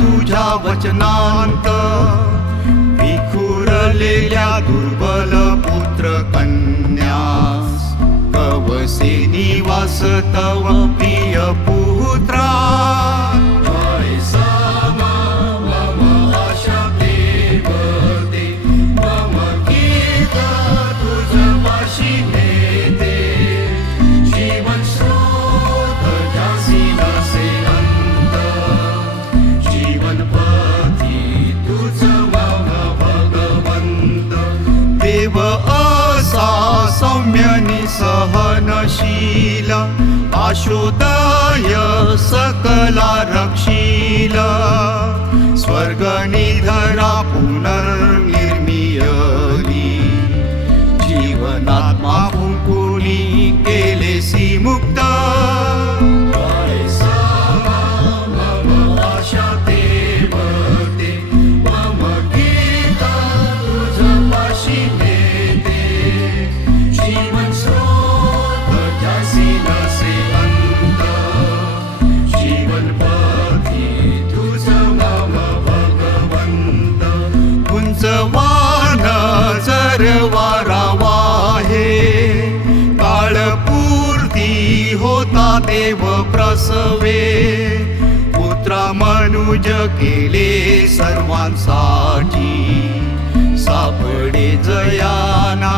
तुझ्या वचनांत. विखुरलेल्या दुर्बल पुत्र कन्यास कवसे निवास तव पी सौम्य सहनशील आशुदाय सकला रक्षील. स्वर्ग निधरा पुनर्निर्मियली जीवनात्मा फुंकुनी केलेसी मुक्ता देव प्रसवे पुत्रा मनुज केले सर्वांसाठी. सापडे जयाना